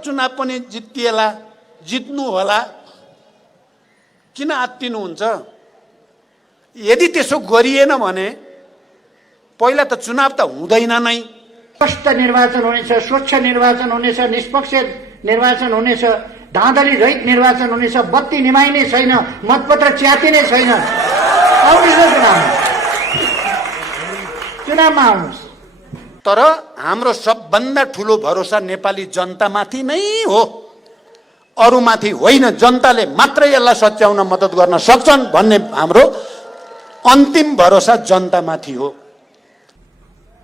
चुनाव पनि जितिएला, जित्नु होला, किन आत्तिनुहुन्छ? यदि त्यसो गरिएन भने पहिला त चुनाव त हुँदैन नै। स्पष्ट निर्वाचन हुनेछ, स्वच्छ निर्वाचन हुनेछ, निष्पक्ष निर्वाचन हुनेछ, धाँधली रहित निर्वाचन हुनेछ, बत्ती निभाइने छैन, मतपत्र च्यातिने छैन। आउनुहोस् न चुनावमा आउनुहोस्। तर हाम्रो सबभन्दा ठुलो भरोसा नेपाली जनतामाथि नै हो, अरूमाथि होइन। जनताले मात्रै यसलाई सच्याउन मद्दत गर्न सक्छन् भन्ने हाम्रो अन्तिम भरोसा जनतामाथि हो।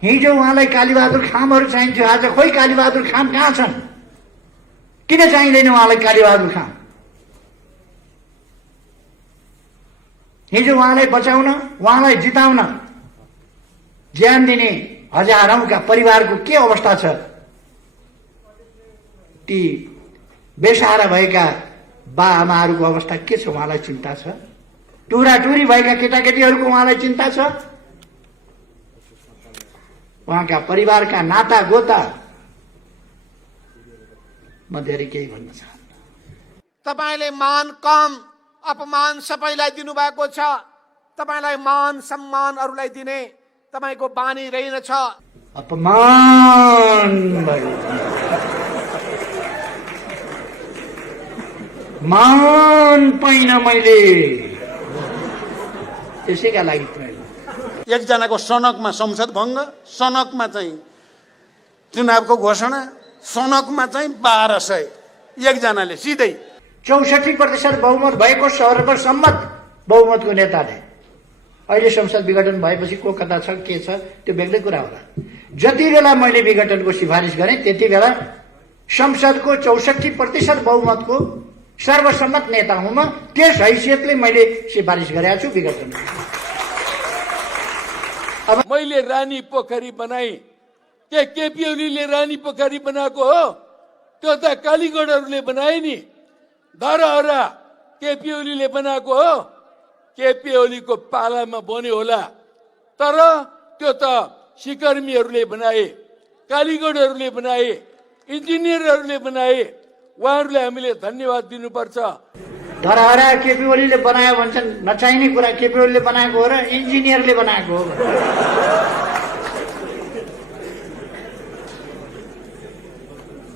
हिजो उहाँलाई कालीबहादुर खामहरू चाहिन्थ्यो, आज खोइ कालीबहादुर खाम कहाँ छन्? किन चाहिँदैन उहाँलाई कालीबहादुर खाम? हिजो उहाँलाई बचाउन, उहाँलाई जिताउन ज्यान दिने हजारौंका परिवारको के अवस्था छ? ती बेसहारा भएका बा आमाहरूको अवस्था के छ? उहाँलाई चिन्ता छ? टुराटुरी भएका केटाकेटीहरूको उहाँलाई चिन्ता छ? उहाँका परिवारका नाता गोता म धेरै केही भन्न चाहन्न। तपाईले मान कम अपमान सबैलाई दिनुभएको छ। तपाईलाई मान सम्मान अरूलाई दिने तपाईको बानी रहेनछ। अपमान भयो, मान पाइन मैले, त्यसैका लागि प्रयोग। एकजनाको सनकमा संसद भङ्ग, सनकमा चाहिँ चुनावको घोषणा, सनकमा चाहिँ 1200 एकजनाले सिधै 64% बहुमत भएको सर्वसम्मत बहुमतको नेताले अहिले संसद विघटन भएपछि को कता छ के छ त्यो बेग्लै कुरा होला। जति बेला मैले विघटनको सिफारिस गरेँ त्यति बेला संसदको 64% बहुमतको सर्वसम्मत नेता हुँ म। त्यस हैसियतले मैले सिफारिस गरेको छु विघटन। अब मैले रानी पोखरी बनाई, के केपी ओलीले रानी पोखरी बनाएको हो? त्यो त कालीगढहरूले बनाए नि। धरहरा केपी ओलीले बनाएको हो, केपी ओलीको पालामा बन्यो होला, तर त्यो त सिकर्मीहरूले बनाए, कालीगढहरूले बनाए, इन्जिनियरहरूले बनाए। उहाँहरूलाई हामीले धन्यवाद दिनुपर्छ। धरहरा केपी ओलीले बनायो भन्छन्, नचाहिने कुरा केपी ओलीले बनाएको हो र इन्जिनियरले बनाएको हो।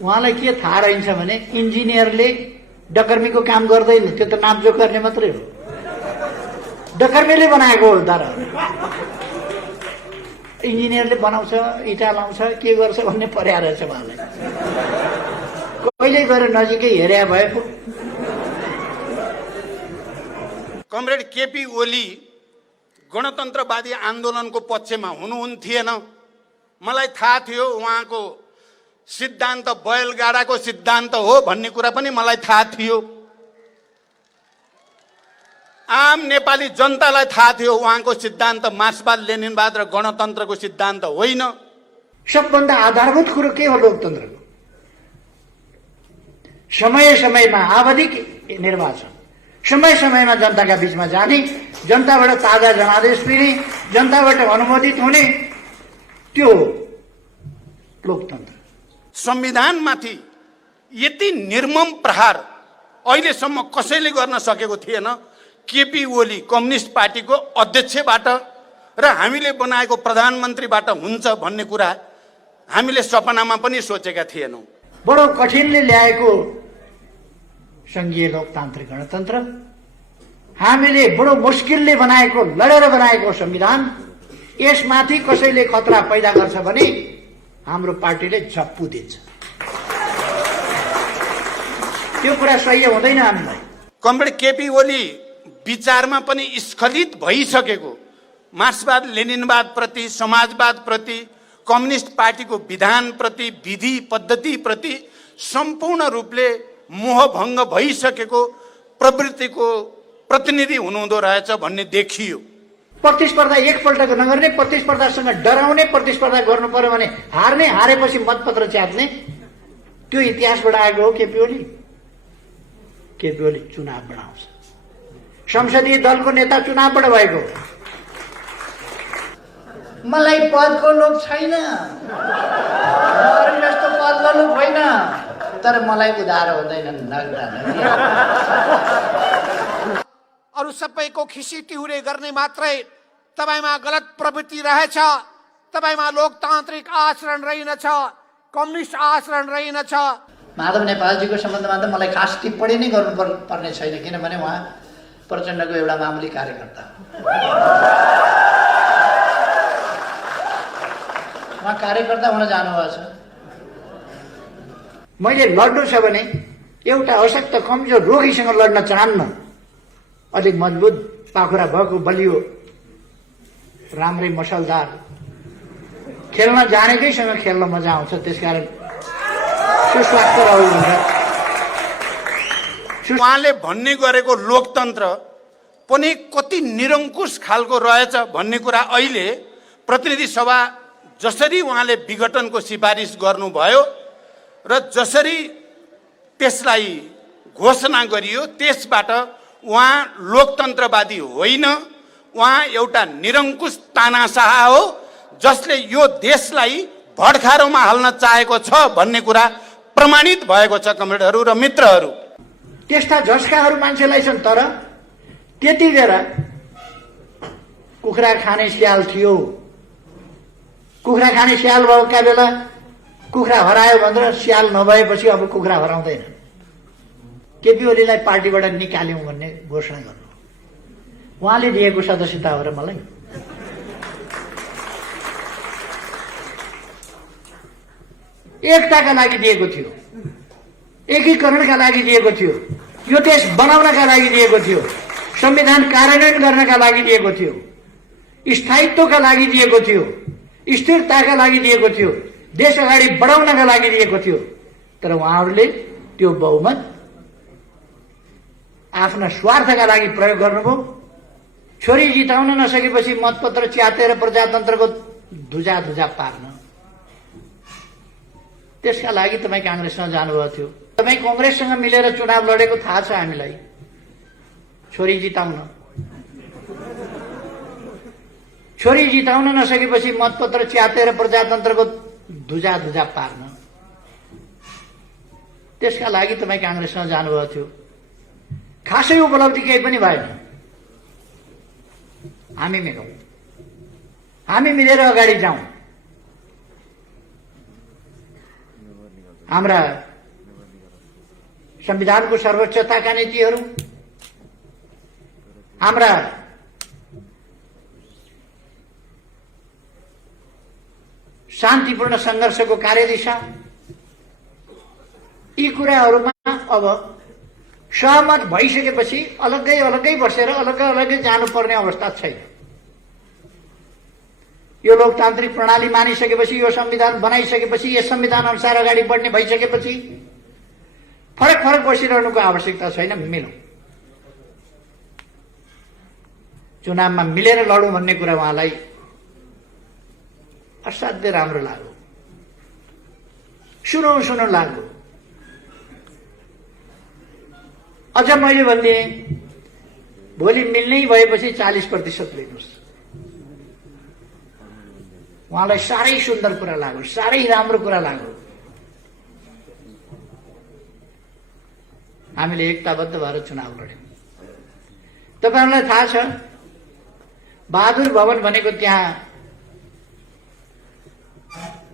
उहाँलाई के थाहा रहन्छ भने इन्जिनियरले डकर्मीको काम गर्दैन, त्यो त नापजोख गर्ने मात्रै हो। डकर्मीले बनाएको हो धरहरा। इन्जिनियरले बनाउँछ, इँटा लाउँछ, के गर्छ भन्ने पर्या रहेछ उहाँलाई। कहिले गएर नजिकै हेरे भए पो। कमरेड केपी ओली गणतन्त्रवादी आन्दोलनको पक्षमा हुनुहुन्थेन। मलाई थाहा थियो उहाँको सिद्धान्त बैलगाडाको सिद्धान्त हो भन्ने कुरा पनि मलाई थाहा थियो। आम नेपाली जनतालाई थाहा थियो उहाँको सिद्धान्त मार्क्सवाद लेनिनवाद र गणतन्त्रको सिद्धान्त होइन। सबभन्दा आधारभूत कुरो के हो लोकतन्त्रको? समय समयमा आवधिक निर्वाचन, समय समयमा जनताका बीचमा जाने, जनताबाट ताजा जनादेश दिने, जनताबाट अनुमोदित हुने, त्यो लोकतन्त्र। संविधानमाथि यति निर्मम प्रहार अहिलेसम्म कसैले गर्न सकेको थिएन। केपी ओली कम्युनिस्ट पार्टीको अध्यक्षबाट र हामीले बनाएको प्रधानमन्त्रीबाट हुन्छ भन्ने कुरा हामीले सपनामा पनि सोचेका थिएनौँ। बडो कठिनले ल्याएको संघीय लोकतान्त्रिक गणतन्त्र, हामीले बडो मुस्किलले बनाएको, लडेर बनाएको संविधान, यसमाथि कसैले खतरा पैदा गर्छ भने हाम्रो पार्टीले झप्पु दिन्छ। त्यो कुरा सही हुँदैन हामीलाई। कमरेड केपी ओली विचारमा पनि स्खलित भइसकेको, मार्क्सवाद लेनिनवाद प्रति, समाजवाद प्रति, कम्युनिस्ट पार्टीको विधान प्रति, विधि पद्धति प्रति सम्पूर्ण रूपले मोहभङ्ग भइसकेको प्रवृत्तिको प्रतिनिधि हुनुहुँदो रहेछ भन्ने देखियो। प्रतिस्पर्धा एकपल्टको नगर्ने, प्रतिस्पर्धासँग डराउने, प्रतिस्पर्धा गर्नु पर्यो भने हार्ने, हारेपछि मतपत्र च्यात्ने, त्यो इतिहासबाट आएको हो केपी ओली। केपी ओली चुनाव बनाउँछ, संसदीय दलको नेता चुनावबाट भएको। मलाई पदको लोभ छैन, जस्तो पदको लोभ होइन। तर मलाई उधार हुँदैनन् नगदा अरू सबैको खिसी टिहुरे गर्ने मात्रै तपाईमा गलत प्रवृत्ति रहेछ। तपाईमा लोकतान्त्रिक आचरण रहेनछ, कम्युनिस्ट आचरण रहेनछ। माधव नेपालजीको सम्बन्धमा त मलाई खास टिप्पणी नै गर्नु पर्ने छैन, किनभने उहाँ प्रचण्डको एउटा मामुली कार्यकर्ता हो। उहाँ कार्यकर्ता हुन जानुभएको छ। मैले लड्नु छ भने एउटा अशक्त कमजोर रोगीसँग लड्न चाहन्न। अलिक मजबुत पाखुरा भएको बलियो राम्रै मसलदार खेल्न जानेकैसँग खेल्न मजा आउँछ। त्यसकारण सुस्वास्थ्य रहु हुन्छ। उहाँले भन्ने गरेको लोकतन्त्र पनि कति निरङ्कुश खालको रहेछ भन्ने कुरा अहिले प्रतिनिधि सभा जसरी उहाँले विघटनको सिफारिस गर्नुभयो र जसरी त्यसलाई घोषणा गरियो त्यसबाट उहाँ लोकतन्त्रवादी होइन, उहाँ एउटा निरङ्कुश तानाशाह हो जसले यो देशलाई भडखारोमा हाल्न चाहेको छ भन्ने कुरा प्रमाणित भएको छ। कमरेडहरू र मित्रहरू, त्यस्ता झस्काहरू मान्छेलाई छन्, तर त्यति बेला कुखुरा खाने स्याल थियो। कुखुरा खाने स्याल भएका बेला कुखुरा हरायो भनेर स्याल नभएपछि अब कुखुरा हराउँदैन। केपी ओलीलाई पार्टीबाट निकाल्यौँ भन्ने घोषणा गर्नु उहाँले दिएको सदस्यता हो र मलाई। एकताका लागि दिएको थियो, एकीकरणका लागि दिएको थियो, यो देश बनाउनका लागि दिएको थियो, संविधान कार्यान्वयन गर्नका लागि दिएको थियो, स्थायित्वका लागि दिएको थियो, स्थिरताका लागि दिएको थियो, देश अगाडि बढाउनका लागि दिएको थियो। तर उहाँहरूले त्यो बहुमत आफ्ना स्वार्थका लागि प्रयोग गर्नुभयो। छोरी जिताउन नसकेपछि मतपत्र च्यातेर प्रजातन्त्रको धुजा पार्न, त्यसका लागि तपाईँ काङ्ग्रेसमा जानुभएको थियो। तपाईँ कङ्ग्रेससँग मिलेर चुनाव लडेको थाहा छ हामीलाई। छोरी जिताउन नसकेपछि मतपत्र च्यातेर प्रजातन्त्रको धुजा पार्न, त्यसका लागि तपाईँ काङ्ग्रेसमा जानुभएको थियो। खासै उपलब्धि केही पनि भएन। हामी मिलौँ, हामी मिलेर अगाडि जाउँ। हाम्रा संविधानको सर्वोच्चताका नीतिहरू, हाम्रा शान्तिपूर्ण संघर्षको कार्यदिशा, यी कुराहरूमा अब सहमत भइसकेपछि अलग्गै अलग्गै बसेर अलग्गै अलग्गै जानुपर्ने अवस्था छैन। यो लोकतान्त्रिक प्रणाली मानिसकेपछि, यो संविधान बनाइसकेपछि, यस संविधान अनुसार अगाडि बढ्ने भइसकेपछि फरक फरक बसिरहनुको आवश्यकता छैन। मिलौँ, चुनावमा मिलेर लडौँ भन्ने कुरा उहाँलाई असाध्यै राम्रो लाग्यो, सुनौ लाग्यो। अझ मैले भनिदिएँ, भोलि मिल्नै भएपछि 40% लिनुहोस्। उहाँलाई साह्रै सुन्दर कुरा लाग्यो, साह्रै राम्रो कुरा लाग्यो। हामीले एकताबद्ध भएर चुनाव लड्यौँ। तपाईँहरूलाई थाहा छ, बहादुर भवन भनेको त्यहाँ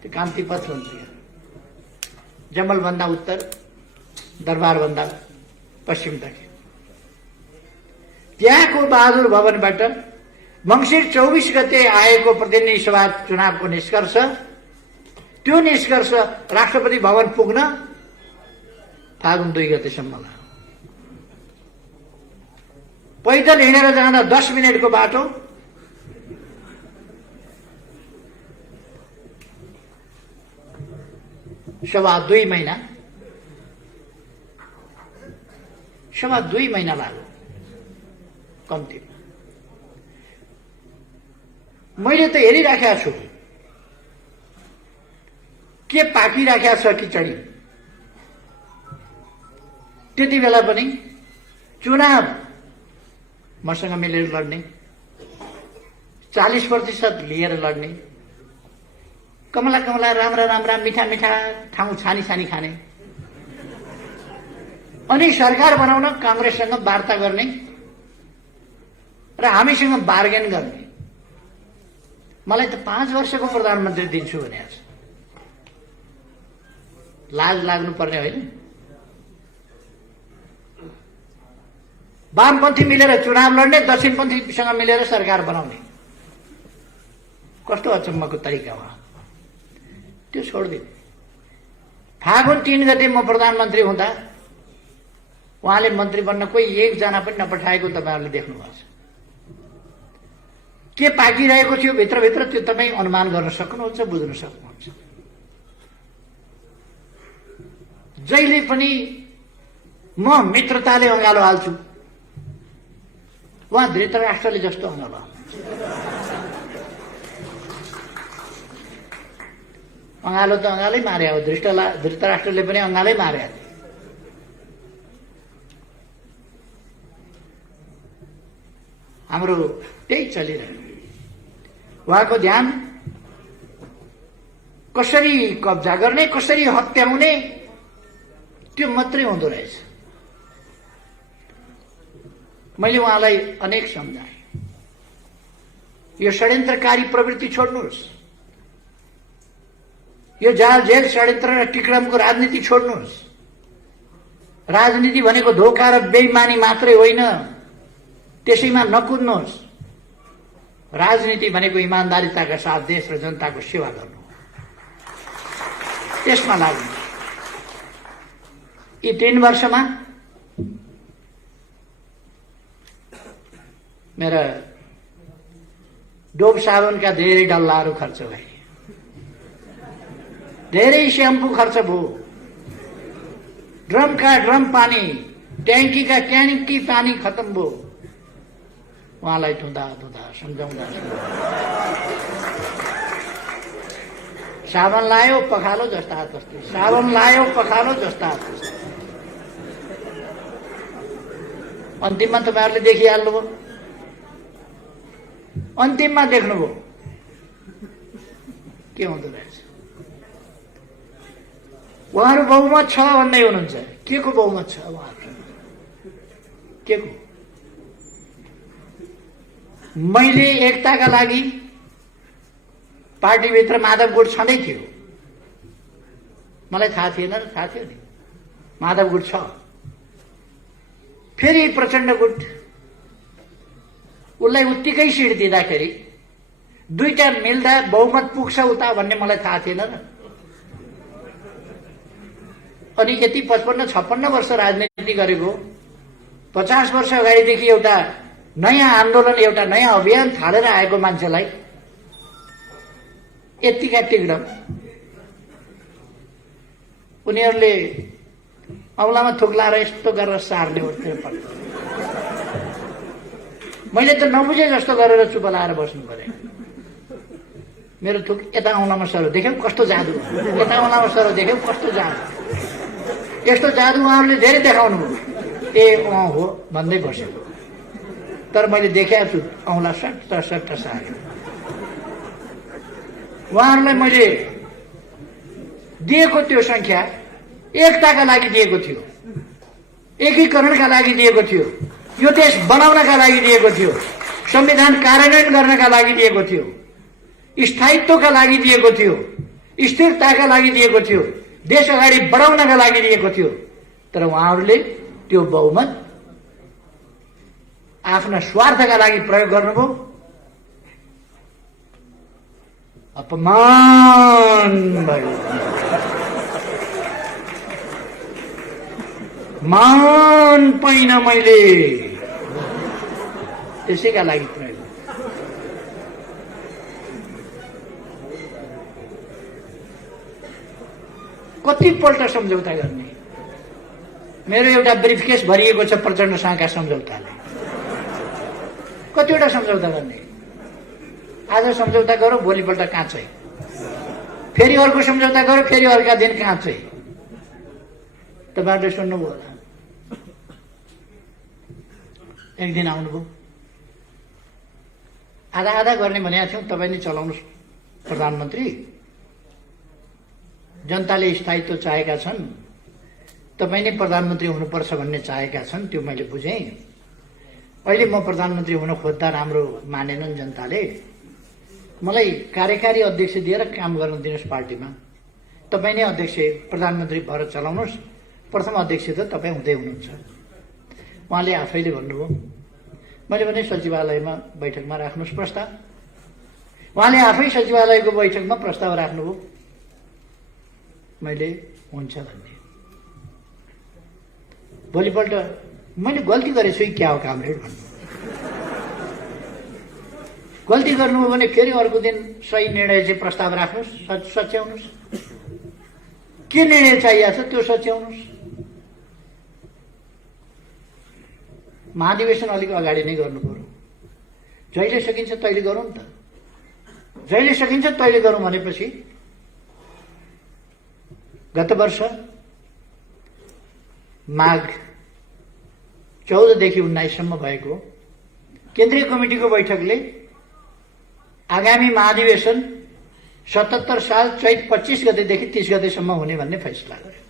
त्यो कान्तिपथ हुन्छ, जमलभन्दा उत्तर, दरबारभन्दा पश्चिमतर्फ। त्यहाँको बहादुर भवनबाट मङ्सिर 24 गते आएको प्रतिनिधि सभा चुनावको निष्कर्ष, त्यो निष्कर्ष राष्ट्रपति भवन पुग्न फागुन 2 गतेसम्म लाग्यो। पैदल हिँडेर जाँदा 10 मिनटको बाटो, सवा 2 महिना लाग्यो कम्ती। मैले त हेरिराखेको छु के पाकिराखेको छ खिचडी। त्यति बेला पनि चुनाव मसँग मिलेर लड्ने, 40% लिएर लड्ने, कमला राम्रा मीठा ठाउँ छानी खाने, अनि सरकार बनाउन कांग्रेससँग वार्ता गर्ने र हामीसँग बार्गेन गर्ने। मलाई त 5 वर्षको प्रधानमन्त्री दिन्छु भनेको छ। लाज लाग्नुपर्ने होइन? वामपन्थी मिलेर चुनाव लड्ने, दक्षिणपन्थीसँग मिलेर सरकार बनाउने, कस्तो अचम्मको तरिका हो। त्यो छोड्दिनु। फागुन 3 गते म प्रधानमन्त्री हुँदा उहाँले मन्त्री बन्न कोही एकजना पनि नपठाएको तपाईहरुले देख्नु भएको छ। के पाकिरहेको थियो भित्रभित्र त्यो तपाई अनुमान गर्न सक्नुहुन्छ, बुझ्न सक्नुहुन्छ। जहिले पनि म मित्रताले अँगालो हाल्छु, उहाँ धृतराष्ट्रले जस्तो अँगालो हाल्छ। अँगालो त अँगालै मारे हो, धृतराष्ट्रले पनि अँगालै मारे। हाम्रो त्यही चलिरह्यो। उहाँको ध्यान कसरी कब्जा गर्ने, कसरी हत्याउने, त्यो मात्रै हुँदो रहेछ। मैले उहाँलाई अनेक सम्झाएँ, यो षड्यन्त्रकारी प्रवृत्ति छोड्नुहोस्, यो जाल जेल षड्यन्त्र र टिक्रमको राजनीति छोड्नुहोस्। राजनीति भनेको धोका र बेइमानी मात्रै होइन, त्यसैमा नकुद्नुहोस्। राजनीति भनेको इमानदारीताका साथ देश र जनताको सेवा गर्नु, त्यसमा लाग्नु। यी 3 वर्षमा मेरा डोब साबुनका धेरै डल्लाहरू खर्च भए, धेरै स्याम्पू खर्च भयो, ड्रमका ड्रम पानी, ट्याङ्कीका ट्याङ्की पानी खत्म भयो। उहाँलाई धुँदा धुँदा सम्झाउँदा साबन लायो पखालो जस्ता तस्तै, साबन लायो पखालो जस्ता तस्तै। अन्तिममा तपाईहरुले देखिहाल्नुभयो, अन्तिममा देख्नुभयो के हुँदो रहेछ। उहाँहरू बहुमत छ भन्दै हुनुहुन्छ। के को बहुमत छ उहाँहरू? के को? मैले एकताका लागि पार्टीभित्र माधव गुट छँदै थियो, मलाई थाहा थिएन र थाहा थियो नि माधव गुट छ। फेरि प्रचण्ड गुट, उसलाई उत्तिकै सिट दिँदाखेरि दुईटा मिल्दा बहुमत पुग्छ उता भन्ने मलाई थाहा थिएन र। अनि यति 55-56 वर्ष राजनीति गरेको, 50 वर्ष अगाडिदेखि एउटा नयाँ आन्दोलन, एउटा नयाँ अभियान थालेर आएको मान्छेलाई यतिका टिकडम उनीहरूले औँलामा थुक्लाएर यस्तो गरेर सार्ने हो। मैले त नबुझे जस्तो गरेर चुप लाएर बस्नु पर्यो। मेरो थुक यता औँलामा सरो, देख्यौ कस्तो जादु, यता औँलामा सरो, देख्यौ कस्तो जादु। यस्तो जादु उहाँहरूले धेरै देखाउनु भयो। ए अँ हो भन्दै बसेको, तर मैले देखाएको छु औँला सट्ट सट्ट सार्यो। उहाँहरूलाई मैले दिएको त्यो संख्या एकताका लागि दिएको थियो, एकीकरणका लागि दिएको थियो, यो देश बनाउनका लागि दिएको थियो, संविधान कार्यान्वयन गर्नका लागि दिएको थियो, स्थायित्वका लागि दिएको थियो, स्थिरताका लागि दिएको थियो, देश अगाडि बढाउनका लागि दिएको थियो। तर उहाँहरूले त्यो बहुमत आफ्ना स्वार्थका लागि प्रयोग गर्नुभयो। अपमान भयो, मान पाइन मैले, त्यसैका लागि प्रयोग। कतिपल्ट सम्झौता गर्ने? मेरो एउटा ब्रिफकेस भरिएको छ प्रचण्डसँगका सम्झौताले। कतिवटा सम्झौता गर्ने? आज सम्झौता गरौँ, भोलिपल्ट काँचै, फेरि अर्को सम्झौता गरौँ, फेरि अर्का दिन काँचै। तपाईँहरूले सुन्नुभयो होला, एक दिन आउनुभयो, आधा आधा गर्ने भनेको थियौँ, तपाईँ नै चलाउनुहोस् प्रधानमन्त्री, जनताले स्थायित्व चाहेका छन्, तपाईँ नै प्रधानमन्त्री हुनुपर्छ भन्ने चाहेका छन्, त्यो मैले बुझेँ। अहिले म प्रधानमन्त्री हुन खोज्दा राम्रो मानेनन् जनताले। मलाई कार्यकारी अध्यक्ष दिएर काम गर्न दिनुहोस् पार्टीमा। तपाईँ नै अध्यक्ष प्रधानमन्त्री भएर चलाउनुहोस्। प्रथम अध्यक्ष त तपाईँ हुँदै हुनुहुन्छ। उहाँले आफैले भन्नुभयो। मैले भने सचिवालयमा बैठकमा राख्नुहोस् प्रस्ताव। उहाँले आफै सचिवालयको बैठकमा प्रस्ताव राख्नुभयो। मैले हुन्छ भन्ने। भोलिपल्ट मैले गल्ती गरेछु कि क्या हो कामरेड भन्नु। गल्ती गर्नुभयो भने फेरि अर्को दिन सही निर्णय चाहिँ प्रस्ताव राख्नुहोस्, सच्याउनुहोस्। के निर्णय चाहिएको छ त्यो सच्याउनुहोस्। महाधिवेशन अलिक अगाडि नै गर्नु पर्यो। जहिले सकिन्छ तैले गरौँ नि त। जहिले सकिन्छ तैले गरौँ भनेपछि गत वर्ष माघ 14 देखि 19 सम्म भएको केन्द्रीय कमिटिको बैठकले आगामी महाधिवेशन 77 साल चैत 25 गतेदेखि 30 गतेसम्म हुने भन्ने फैसला गर्यो।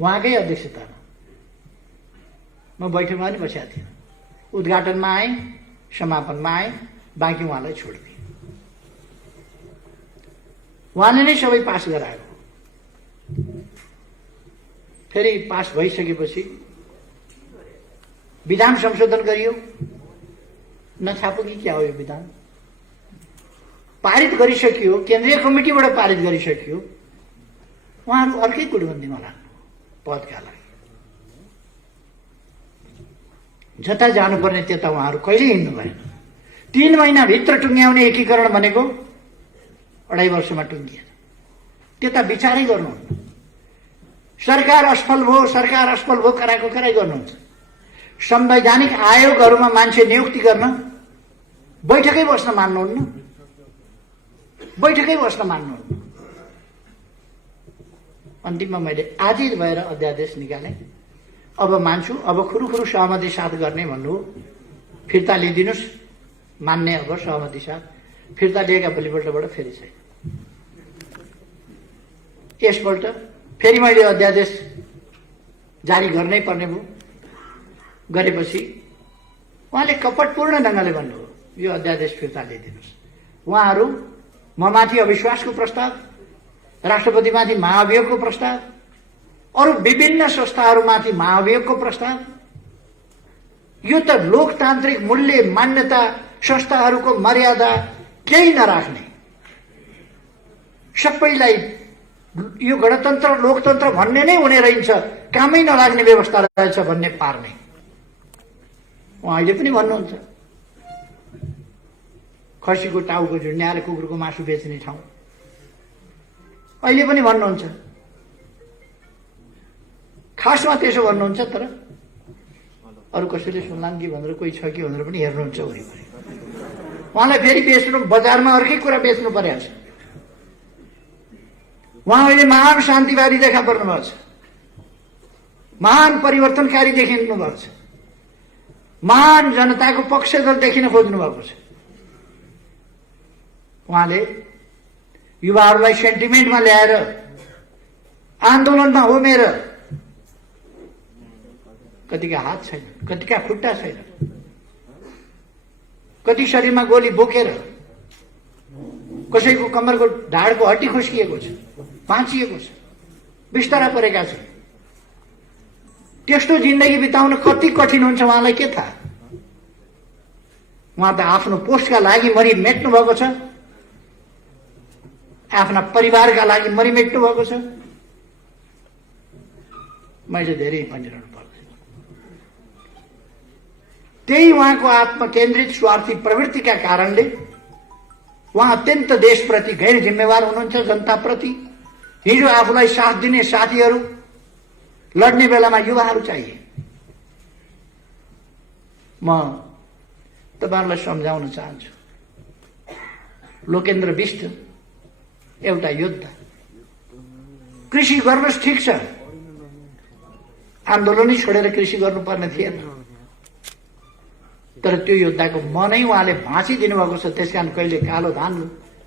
उहाँकै अध्यक्षतामा म बैठकमा पनि बसेको थिएँ। उद्घाटनमा आएँ, समापनमा आएँ, बाँकी उहाँलाई छोडिदिएँ। उहाँले नै सबै पास गराएको। फेरि पास भइसकेपछि विधान संशोधन गरियो। नछापो कि क्या हो यो विधान? पारित गरिसकियो, केन्द्रीय कमिटीबाट पारित गरिसकियो। उहाँहरू अर्कै गुटबन्दीमा लाग्नु पदका लागि। जता जानुपर्ने त्यता उहाँहरू कहिल्यै हिँड्नु भएन। 3 महिनाभित्र टुङ्ग्याउने एकीकरण भनेको 2.5 वर्षमा टुङ्गिएन। त्यता विचारै गर्नुहुन्न। सरकार असफल भयो कराएको कराई गर्नुहुन्छ। संवैधानिक आयोगहरूमा मान्छे नियुक्ति गर्न बैठकै बस्न मान्नुहुन्न। अन्तिममा मैले आजिर भएर अध्यादेश निकालेँ। अब मान्छु, अब खुरुखुरु सहमति साथ गर्ने भन्नु। फिर्ता लिइदिनुहोस्, मान्ने अब सहमति साथ। फिर्ता लिएका भोलिपल्टबाट फेरि छैन। यसपल्ट फेरि मैले अध्यादेश जारी गर्नै पर्ने भयो। गरेपछि उहाँले कपटपूर्ण ढङ्गले भन्नुभयो, यो अध्यादेश फिर्ता लिइदिनुहोस्। उहाँहरू ममाथि अविश्वासको प्रस्ताव, राष्ट्रपतिमाथि महाभियोगको प्रस्ताव, अरू विभिन्न संस्थाहरूमाथि महाभियोगको प्रस्ताव। यो त लोकतान्त्रिक मूल्य, मान्यता, संस्थाहरूको मर्यादा केही नराख्ने, सबैलाई यो गणतन्त्र लोकतन्त्र भन्ने नै हुने रहन्छ, कामै नलाग्ने व्यवस्था रहेछ भन्ने पार्ने। उहाँ अहिले पनि भन्नुहुन्छ खसीको टाउको झुन्ड्याएर कुकुरको मासु बेच्ने ठाउँ। अहिले पनि भन्नुहुन्छ। खासमा त्यसो भन्नुहुन्छ, तर अरू कसैले सुन्लान् कि भनेर, कोही छ कि भनेर पनि हेर्नुहुन्छ वरिपरि। उहाँलाई फेरि बेच्नु, बजारमा अर्कै कुरा बेच्नु परेको छ। उहाँ अहिले महान शान्तिवादी देखा पर्नु भएको छ, महान परिवर्तनकारी देखिनु भएको छ, महान जनताको पक्षधर देखिन खोज्नु भएको छ। उहाँले युवाहरूलाई सेन्टिमेन्टमा ल्याएर आन्दोलनमा होमेर कतिका हात छैन, कतिका खुट्टा छैन, कति शरीरमा गोली बोकेर कसैको कम्मरको ढाडको हड्डी खुस्किएको छ, भाँचिएको छ, बिस्तारा परेका छन्। त्यस्तो जिन्दगी बिताउन कति कठिन हुन्छ उहाँलाई के थाहा? उहाँ त आफ्नो पोस्टका लागि मरिमेट्नु भएको छ, आफ्ना परिवारका लागि मरिमेट्नु भएको छ। मैले धेरै भनिरहनु पर्दैन। त्यही उहाँको आत्मकेन्द्रित स्वार्थी प्रवृत्तिका कारणले उहाँ अत्यन्त देशप्रति गैर जिम्मेवार हुनुहुन्छ, जनताप्रति। हिजो आफूलाई साथ दिने साथीहरू, लड्ने बेलामा युवाहरू चाहिए। म तपाईहरुलाई सम्झाउन चाहन्छु, लोकेन्द्र बिष्ट एउटा योद्धा। कृषि गर्नुहोस् ठिक छ, आन्दोलनै छोडेर कृषि गर्नुपर्ने थिएन, तर त्यो योद्धाको मनै उहाँले भाँचिदिनु भएको छ। त्यसकारण कहिले कालो धान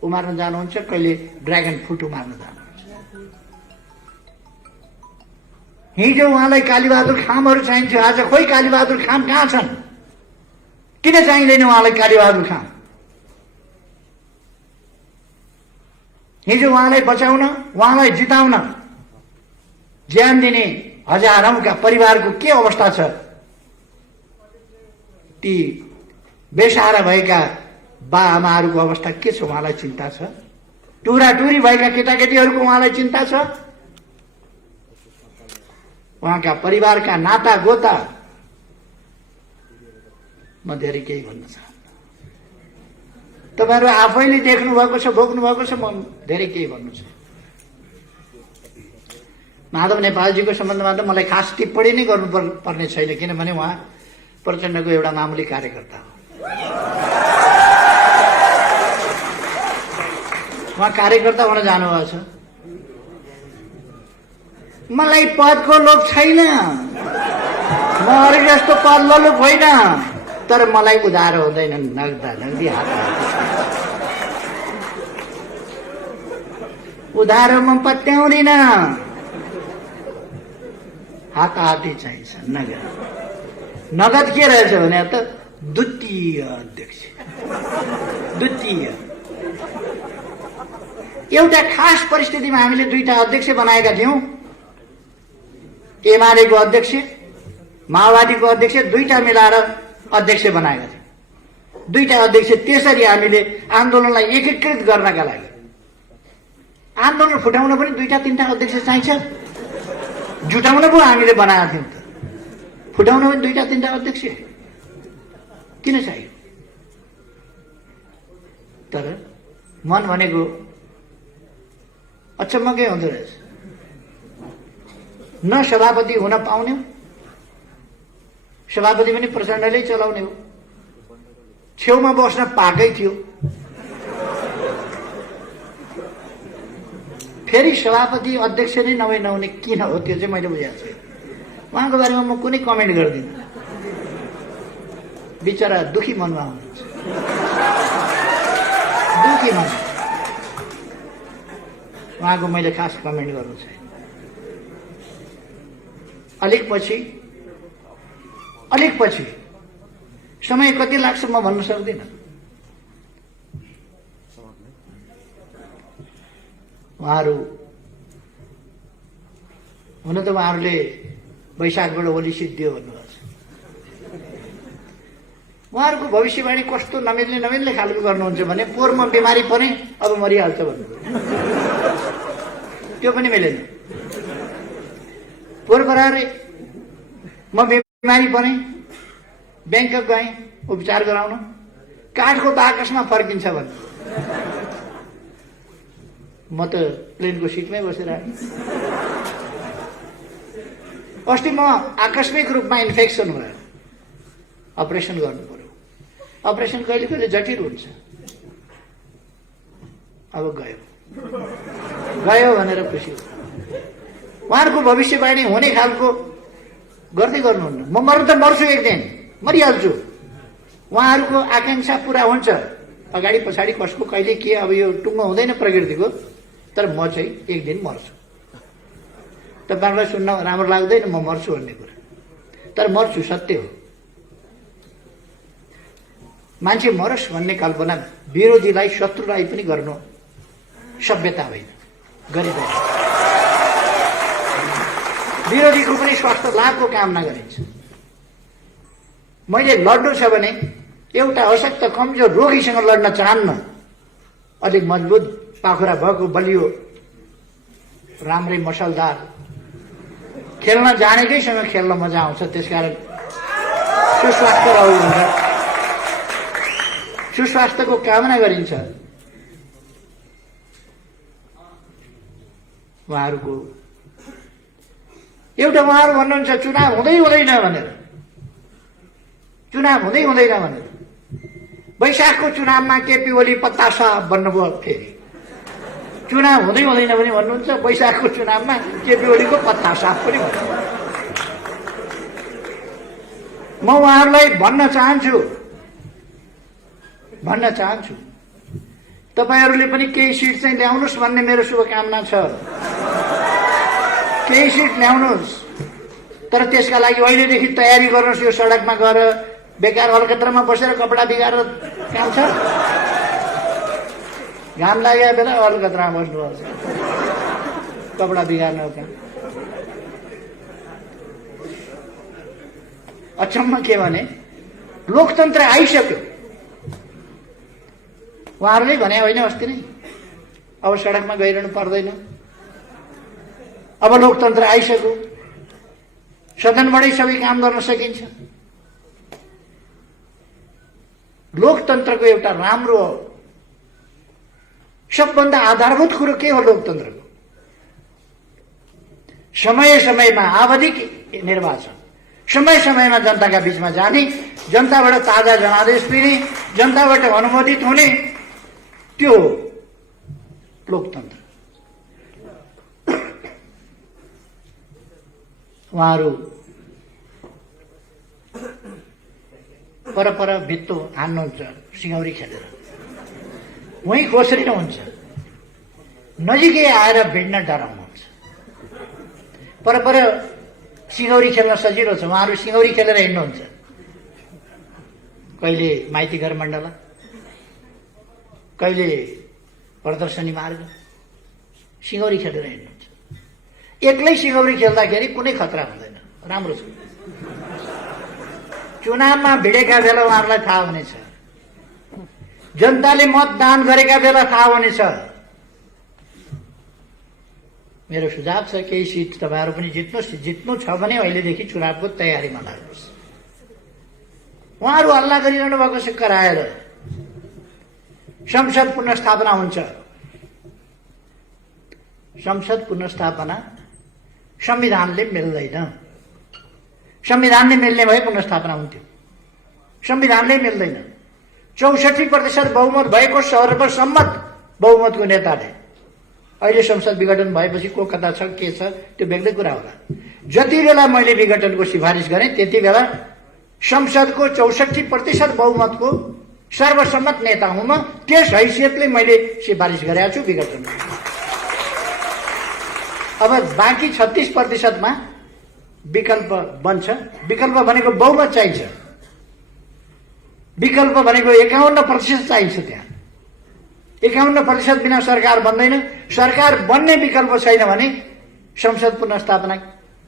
उमार्न जानुहुन्छ, कहिले ड्रागन फ्रुट उमार्न जानुहुन्छ। हिजो उहाँलाई कालीबहादुर खामहरू चाहिन्थ्यो, आज खोइ कालीबहादुर खाम कहाँ छन्? किन चाहिँदैन उहाँलाई कालीबहादुर खाम? हिजो उहाँलाई बचाउन, उहाँलाई जिताउन ज्यान दिने हजारौंका परिवारको के अवस्था छ? ती बेसहारा भएका बा आमाहरूको अवस्था के छ? उहाँलाई चिन्ता छ? टुराटुरी भएका केटाकेटीहरूको उहाँलाई चिन्ता छ? उहाँका परिवारका नाता गोता म धेरै केही भन्न चाहन्न। तपाईहरु आफैले देख्नु भएको छ, भोग्नु भएको छ, म धेरै केही भन्नु छ। माधव नेपालजीको सम्बन्धमा त मलाई खास टिप्पणी नै गर्नु पर्ने छैन, किनभने उहाँ प्रचण्डको एउटा मामुली कार्यकर्ता हो। उहाँ कार्यकर्ता हुन जानुभएको छ। मलाई पदको लोभ छैन, म अरू जस्तो पद लोभ होइन, तर मलाई उधार हुँदैन, नगदी हात उधार म पत्याउँदिन, हाताहाती चाहिन्छ नगद। नगद के रहेछ भने त द्वितीय अध्यक्ष, द्वितीय एउटा खास परिस्थितिमा हामीले दुईटा अध्यक्ष बनाएका थियौं। एमालेको अध्यक्ष, माओवादीको अध्यक्ष, दुईटा मिलाएर अध्यक्ष बनाएका थियौं। दुईटा अध्यक्ष त्यसरी हामीले आन्दोलनलाई एकीकृत गर्नका लागि, आन्दोलन फुटाउन पनि दुईटा तीनटा अध्यक्ष चाहिन्छ, जुटाउन पो हामीले बनाएका थियौं। त फुटाउन पनि दुईटा तीनटा अध्यक्ष किन चाहियो? तर मन भनेको अचम्मकै हुँदो रहेछ। न सभापति हुन पाउने हो, सभापति पनि प्रचण्डले चलाउने हो। छेउमा बस्न पाएकै थियो, फेरि सभापति अध्यक्ष नै नहुने किन हो त्यो चाहिँ मैले बुझेको छु। उहाँको बारेमा म कुनै कमेन्ट गर्दिनँ, बिचरा दुखी मनमा हुनुहुन्छ, दुखी मन। उहाँको मैले खास कमेन्ट गर्नु छैन। अलिक पछि समय कति लाग्छ म भन्न सक्दिनँ। उहाँहरू हुन त उहाँहरूले वैशाखबाट ओली सिद्धियो भन्नुभएको छ। उहाँहरूको भविष्यवाणी कस्तो नमिल्ने खालको गर्नुहुन्छ भने पोहोरमा बिमारी परे अब मरिहाल्छ भन्नु, त्यो पनि मिलेन। पोहोर म बिमारी परेँ, ब्याङ्कक गएँ उपचार गराउन, काठको बाकसमा फर्किन्छ भन्नु, म त प्लेनको सिटमै बसेर आएँ। अस्ति म आकस्मिक रूपमा इन्फेक्सन भयो, अपरेसन गर्नु पर्यो। अपरेसन कहिले कहिले जटिल हुन्छ। अब गयो भनेर खुसी हो। उहाँहरूको भविष्यवाणी हुने खालको गर्दै गर्नुहुन्न। म मर्नु त मर्छु, एक दिन मरिहाल्छु। उहाँहरूको आकांक्षा पूरा हुन्छ, अगाडि पछाडि कसको कहिले के, अब यो टुङ्गो हुँदैन प्रकृतिको, तर म चाहिँ एक दिन मर्छु। तपाईँहरूलाई सुन्न राम्रो लाग्दैन म मर्छु भन्ने कुरा, तर मर्छु, सत्य हो। मान्छे मरोस् भन्ने कल्पना विरोधीलाई, शत्रुलाई पनि गर्नु सभ्यता होइन, गरिँदैन। विरोधीको पनि स्वास्थ्य लाभको कामना गरिन्छ। मैले लड्नु छ भने एउटा अशक्त कमजोर रोगीसँग लड्न चाहन्न, अलिक मजबुत पाखुरा भएको बलियो राम्रै मसलदार खेल्न जानेकैसँग खेल्न मजा आउँछ। त्यसकारण सुस्वास्थ्य रहु हुन्छ, सुस्वास्थ्यको कामना गरिन्छ। उहाँहरूको एउटा उहाँहरू भन्नुहुन्छ चुनाव हुँदै हुँदैन भनेर, चुनाव हुँदै हुँदैन भनेर। वैशाखको चुनावमा केपी ओली पत्तासा बन्नुभयो, फेरि चुनाव हुँदै हुँदैन पनि भन्नुहुन्छ, वैशाखको चुनावमा केपी ओलीको पत्ता साफ पनि भन्नु। म उहाँहरूलाई भन्न चाहन्छु तपाईहरूले पनि केही सिट चाहिँ ल्याउनुहोस् भन्ने मेरो शुभकामना छ। केही सिट ल्याउनुहोस्। तर त्यसका लागि अहिलेदेखि तयारी गर्नुहोस्। यो सडकमा गएर बेकार अलकत्रामा बसेर कपडा बिगारेर काम छ। घाम लागेको बेला अलकत्रामा बस्नुपर्छ, कपडा बिगार्नु काम। अचम्म के भने लोकतन्त्र आइसक्यो। उहाँहरूले भने होइन अस्ति नै, अब सडकमा गइरहनु पर्दैन, अब लोकतन्त्र आइसक्यो, सदनबाटै सबै काम गर्न सकिन्छ। लोकतन्त्रको एउटा राम्रो सबभन्दा आधारभूत कुरो के हो लोकतन्त्रको? समय समयमा आवधिक निर्वाचन, समय समयमा जनताका बीचमा जाने, जनताबाट ताजा जनादेश दिने, जनताबाट अनुमोदित हुने, त्यो लोकतन्त्र। उहाँहरू परपर भित्तो हान्नुहुन्छ सिंहौरी खेलेर, वहीँ खोस्रिनुहुन्छ, नजिकै आएर भिड्न डराउनुहुन्छ। परपर सिंहौरी खेल्न सजिलो छ, उहाँहरू सिंहौरी खेलेर हिँड्नुहुन्छ। कहिले माइती घर मण्डला, कहिले प्रदर्शनी मार्ग, सिंहौरी खेलेर हिँड्नुहुन्छ। एक्लै सिंहौरी खेल्दाखेरि कुनै खतरा हुँदैन, राम्रो छ। चुनावमा भिडेका बेला उहाँहरूलाई थाहा हुनेछ, जनताले मतदान गरेका बेला थाहा हुनेछ। मेरो सुझाव छ केही सिट तपाईँहरू पनि जित्नुहोस्। जित्नु छ भने अहिलेदेखि चुनावको तयारीमा लाग्नुहोस्। उहाँहरू हल्ला गरिरहनु भएको छ कराएर। संसद पुनर्स्थापना हुन्छ। संसद पुनर्स्थापना संविधानले मिल्दैन। संविधानले मिल्ने भए पुनर्स्थापना हुन्थ्यो, संविधानले मिल्दैन। 64% बहुमत भएको सर्वसम्मत बहुमतको नेताले अहिले संसद विघटन भएपछि को कता छ के छ त्यो बेग्लै कुरा होला। जति बेला मैले विघटनको सिफारिस गरेँ त्यति बेला संसदको 64% बहुमतको सर्वसम्मत नेता हुँ म। त्यस हैसियतले मैले सिफारिस गरेको छु विघटन। अब बाँकी 36%मा विकल्प बन्छ। विकल्प भनेको बहुमत चाहिन्छ। विकल्प भनेको 51% चाहिन्छ। त्यहाँ 51% बिना सरकार बन्दैन। सरकार बन्ने विकल्प छैन भने संसद पुनर्स्थापना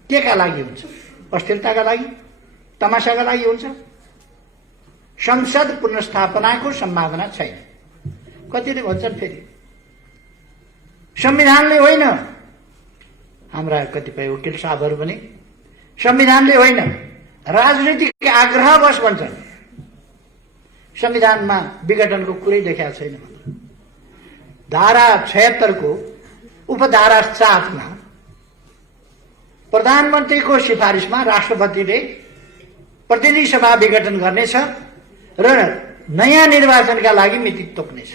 के का लागि हुन्छ? अस्थिरताका लागि, तमासाका लागि हुन्छ? संसद पुनर्स्थापनाको सम्भावना छैन। कतिले भन्छन् फेरि संविधानले होइन, हाम्रा कतिपय वकिल साहबहरू पनि संविधानले होइन राजनीतिक आग्रहवश भन्छन्। संविधानमा विघटनको कुरै देखाएको छैन। धारा 76 को उपधारा 7 मा प्रधानमन्त्रीको सिफारिसमा राष्ट्रपतिले प्रतिनिधि सभा विघटन गर्नेछ र नयाँ निर्वाचनका लागि मिति तोक्नेछ।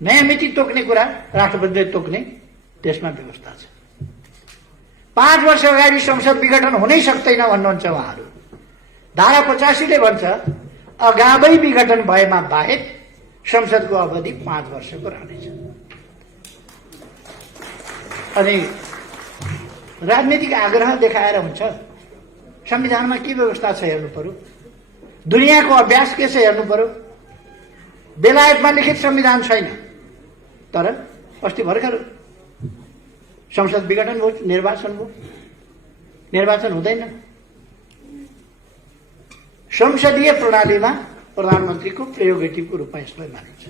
नयाँ मिति तोक्ने कुरा राष्ट्रपतिले तोक्ने त्यसमा व्यवस्था छ। 5 वर्ष अगाडि संसद विघटन हुनै सक्दैन भन्नुहुन्छ उहाँहरू। धारा 85 ले भन्छ अगावै विघटन भएमा बाहेक संसदको अवधि 5 वर्षको रहनेछ। अनि राजनीतिक आग्रह देखाएर हुन्छ? संविधानमा के व्यवस्था छ हेर्नु पर्यो। दुनियाँको अभ्यास के छ हेर्नु पर्यो। बेलायतमा लिखित संविधान छैन, तर अस्ति भर्खर संसद विघटन भयो, निर्वाचन भयो। निर्वाचन हुँदैन। संसदीय प्रणालीमा प्रधानमन्त्रीको प्रेरोगेटिभको रूपमा यसलाई मानिन्छ।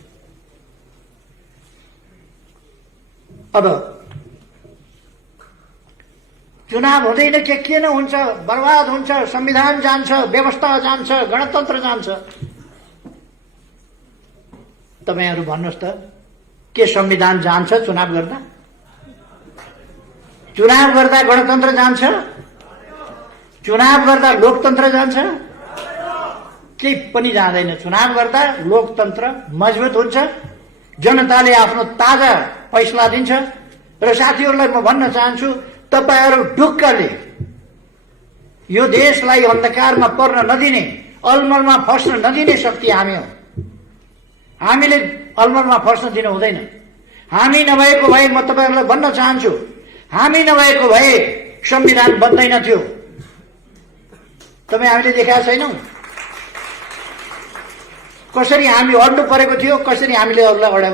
अब चुनाव हुँदैन के किन हुन्छ? बर्बाद हुन्छ, संविधान जान्छ, व्यवस्था जान्छ, गणतन्त्र जान्छ। तपाईहरु भन्नुहोस् त, के संविधान जान्छ चुनाव गर्दा? चुनाव गर्दा गणतन्त्र जान्छ? चुनाव गर्दा लोकतन्त्र जान्छ? केही पनि जाँदैन। चुनाव गर्दा लोकतन्त्र मजबुत हुन्छ, जनताले आफ्नो ताजा फैसला दिन्छ। र साथीहरूलाई म भन्न चाहन्छु, तपाईहरु ढुक्कले यो देशलाई अन्धकारमा पर्न नदिने, अलमलमा फस्न नदिने शक्ति हामी हो। हामीले अलमलमा फस्न दिनु हुँदैन। हामी नभएको भए म तपाईहरुलाई भन्न चाहन्छु, हामी नभएको भए संविधान बन्दैन थियो। तपाईँ हामीले देखाएको छैनौँ कसरी हामी अड्नु परेको थियो, कसरी हामीले अरूलाई अडाउनु